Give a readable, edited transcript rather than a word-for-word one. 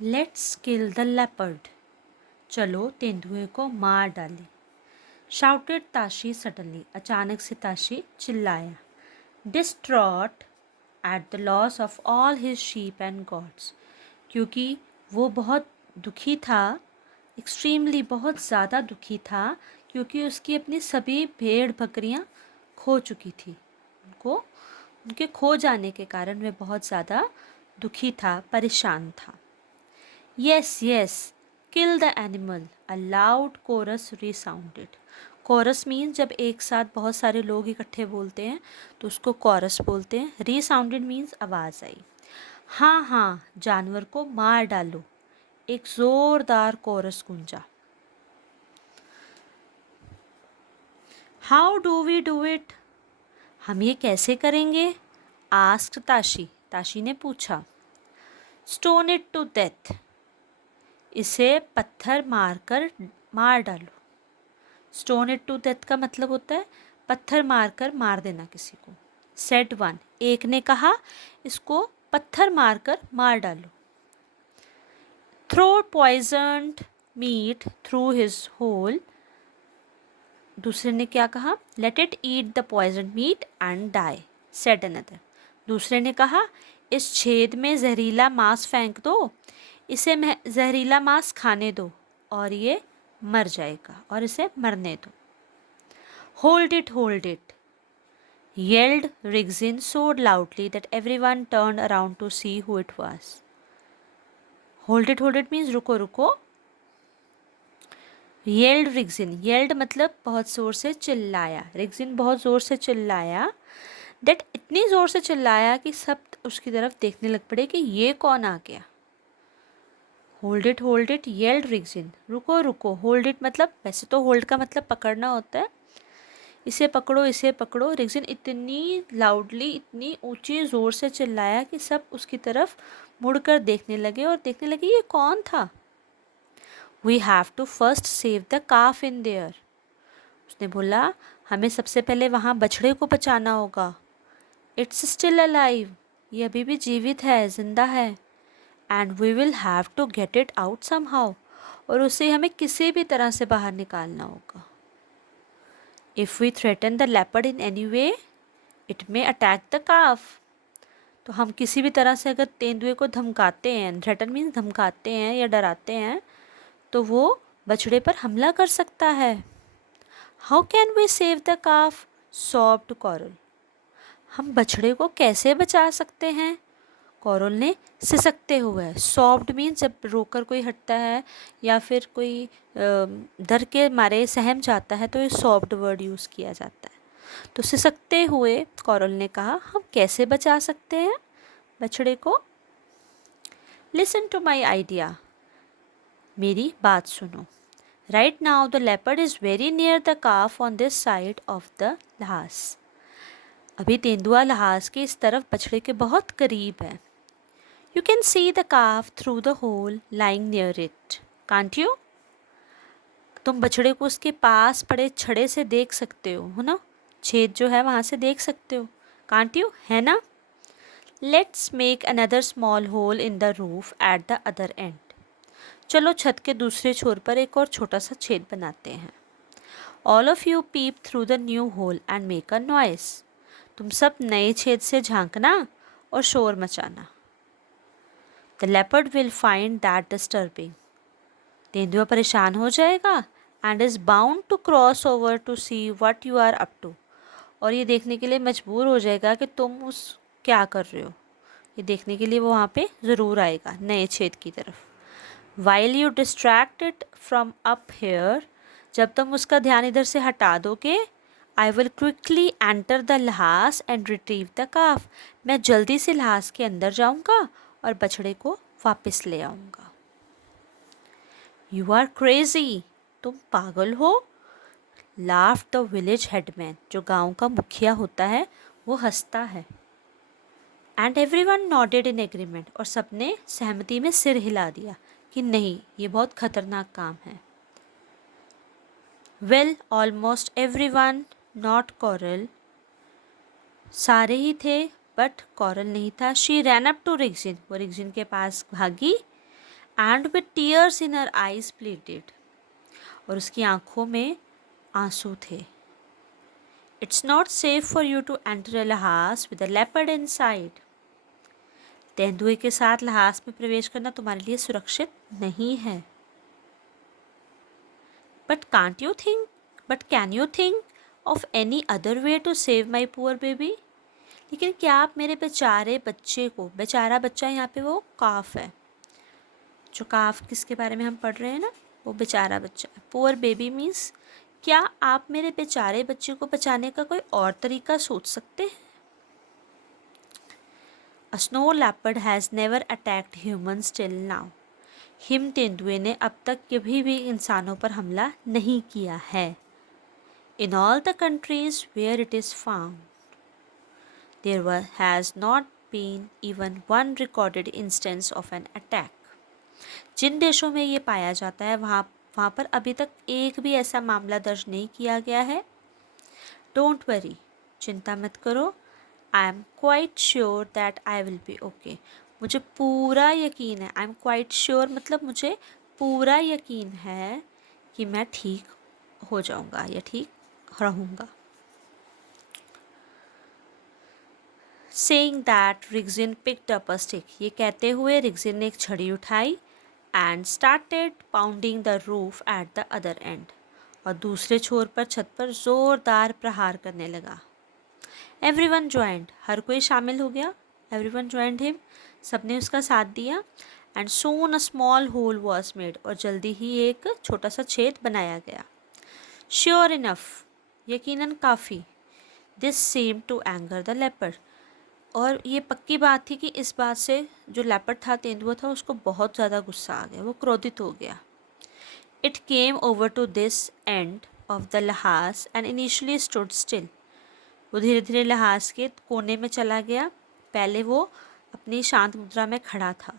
Let's kill the leopard. चलो तेंदुए को मार डालें। Shouted Tashi suddenly. अचानक से ताशी चिल्लाया। Distraught at the loss of all his sheep and goats. क्योंकि वो बहुत दुखी था, एक्सट्रीमली बहुत ज़्यादा दुखी था, क्योंकि उसकी अपनी सभी भेड़ बकरियां खो चुकी थी। उनके खो जाने के कारण वह बहुत ज़्यादा दुखी था, परेशान था। Yes, yes, kill the animal. A loud chorus resounded. Chorus means जब एक साथ बहुत सारे लोग इकट्ठे बोलते हैं तो उसको chorus बोलते हैं. Resounded means आवाज़ आई. हाँ हाँ, जानवर को मार डालो. एक जोरदार कोरस गूंजा. How do we do it? हम ये कैसे करेंगे? Asked ताशी. ताशी ने पूछा. Stone it to death. इसे पत्थर मारकर मार डालो. स्टोन इट टू डेथ का मतलब होता है पत्थर मारकर मार देना किसी को. Said one. एक ने कहा इसको पत्थर मारकर मार डालो. Throw poisoned meat through his hole. दूसरे ने क्या कहा? Let it eat the poison meat and die. Said another. दूसरे ने कहा इस छेद में जहरीला मांस फेंक दो, इसे जहरीला मांस खाने दो और ये मर जाएगा और इसे मरने दो. Hold it yelled Rigzin so loudly that everyone turned around to see who it was. Hold it means रुको रुको. yelled Rigzin. yelled मतलब बहुत ज़ोर से चिल्लाया. Rigzin बहुत ज़ोर से चिल्लाया. that इतनी ज़ोर से चिल्लाया कि सब उसकी तरफ देखने लग पड़े कि ये कौन आ गया. hold it yelled Rigzin. रुको रुको. hold it मतलब वैसे तो hold का मतलब पकड़ना होता है. इसे पकड़ो. रिग्जिन इतनी लाउडली, इतनी ऊंची ज़ोर से चिल्लाया कि सब उसकी तरफ मुड़कर देखने लगे और देखने लगे ये कौन था. We have to first save the calf in there. उसने बोला हमें सबसे पहले वहाँ बछड़े को बचाना होगा. It's still alive. ये अभी भी जीवित है, जिंदा है. And we will have to get it out somehow. और उसे हमें किसी भी तरह से बाहर निकालना होगा. If we threaten the leopard in any way, it may attack the calf. तो हम किसी भी तरह से अगर तेंदुए को धमकाते हैं, थ्रेटन मीन्स धमकाते हैं या डराते हैं, तो वो बछड़े पर हमला कर सकता है. How can we save the calf? sobbed Coral. हम बछड़े को कैसे बचा सकते हैं? कोरल ने सिसकते हुए. सॉफ्ट मीन्स जब रोकर कोई हटता है या फिर कोई डर के मारे सहम जाता है तो ये सॉफ्ट वर्ड यूज़ किया जाता है. तो सिसकते हुए कोरल ने कहा हम कैसे बचा सकते हैं बछड़े को. Listen to my idea. मेरी बात सुनो. Right now the leopard is very near the calf on this side of the lhas. अभी तेंदुआ लहास के इस तरफ बछड़े के बहुत करीब है. You can see the calf through the hole lying near it, can't you? तुम बछड़े को उसके पास पड़े छड़े से देख सकते हो ना. छेद जो है वहाँ से देख सकते हो. Can't you? है ना. Let's make another small hole in the roof at the other end. चलो छत के दूसरे छोर पर एक और छोटा सा छेद बनाते हैं. All of you peep through the new hole and make a noise. तुम सब नए छेद से झांकना और शोर मचाना. The leopard will find that disturbing. तेंदुआ परेशान हो जाएगा and is bound to cross over to see what you are up to. और ये देखने के लिए मजबूर हो जाएगा कि तुम उस क्या कर रहे हो. ये देखने के लिए वो वहाँ पे ज़रूर आएगा नए छेद की तरफ. While you distract it from up here, जब तुम उसका ध्यान इधर से हटा दोगे, I will quickly enter the lahas and retrieve the calf. मैं जल्दी से लहास के अंदर जाऊँगा और बछड़े को वापस ले आऊँगा. You are crazy. तुम पागल हो. Laughed the village headman. जो गांव का मुखिया होता है वो हंसता है. And everyone nodded in agreement. और सबने सहमति में सिर हिला दिया कि नहीं ये बहुत खतरनाक काम है. Well, almost everyone, not Coral. सारे ही थे बट कॉरल नहीं था. She ran up to Rigzin. वो रिग्जिन के पास भागी and with tears in her eyes pleaded, और उसकी आंखों में आंसू थे। It's not safe for you to enter a lhas with a leopard inside, तेंदुए के साथ लहास में प्रवेश करना तुम्हारे लिए सुरक्षित नहीं है। But can't you think but can you think of any other way to save my poor baby, लेकिन क्या आप मेरे बेचारे बच्चे को, बेचारा बच्चा यहाँ पे वो काफ है, जो काफ किसके बारे में हम पढ़ रहे हैं ना, वो बेचारा बच्चा है। पुअर बेबी मीन्स क्या आप मेरे बेचारे बच्चे को बचाने का कोई और तरीका सोच सकते हैं? अ snow leopard has never attacked humans till now, him तेंदुए ने अब तक कभी भी इंसानों पर हमला नहीं किया है। In all the countries where it is found there has not been even one recorded instance of an attack, जिन देशों में ये पाया जाता है वहाँ पर अभी तक एक भी ऐसा मामला दर्ज नहीं किया गया है। डोंट वरी, चिंता मत करो। I am quite sure that I will be okay, मुझे पूरा यकीन है। आई एम क्वाइट श्योर मतलब मुझे पूरा यकीन है कि मैं ठीक हो जाऊँगा या ठीक रहूँगा। Saying that, Rigzin picked up a stick. ये कहते हुए रिग्जिन ने एक छड़ी उठाई and started pounding the roof at the other end. और दूसरे छोर पर छत पर ज़ोरदार प्रहार करने लगा। Everyone joined. हर कोई शामिल हो गया। Everyone joined him. सबने उसका साथ दिया। And soon a small hole was made. और जल्दी ही एक छोटा सा छेद बनाया गया। Sure enough, यकीनन काफ़ी। This seemed to anger the leopard. और ये पक्की बात थी कि इस बात से जो लेपर्ड था, तेंदुआ था, उसको बहुत ज़्यादा गुस्सा आ गया, वो क्रोधित हो गया। It came over to this end of the lhas and initially stood still, वो धीरे धीरे लहास के कोने में चला गया। पहले वो अपनी शांत मुद्रा में खड़ा था।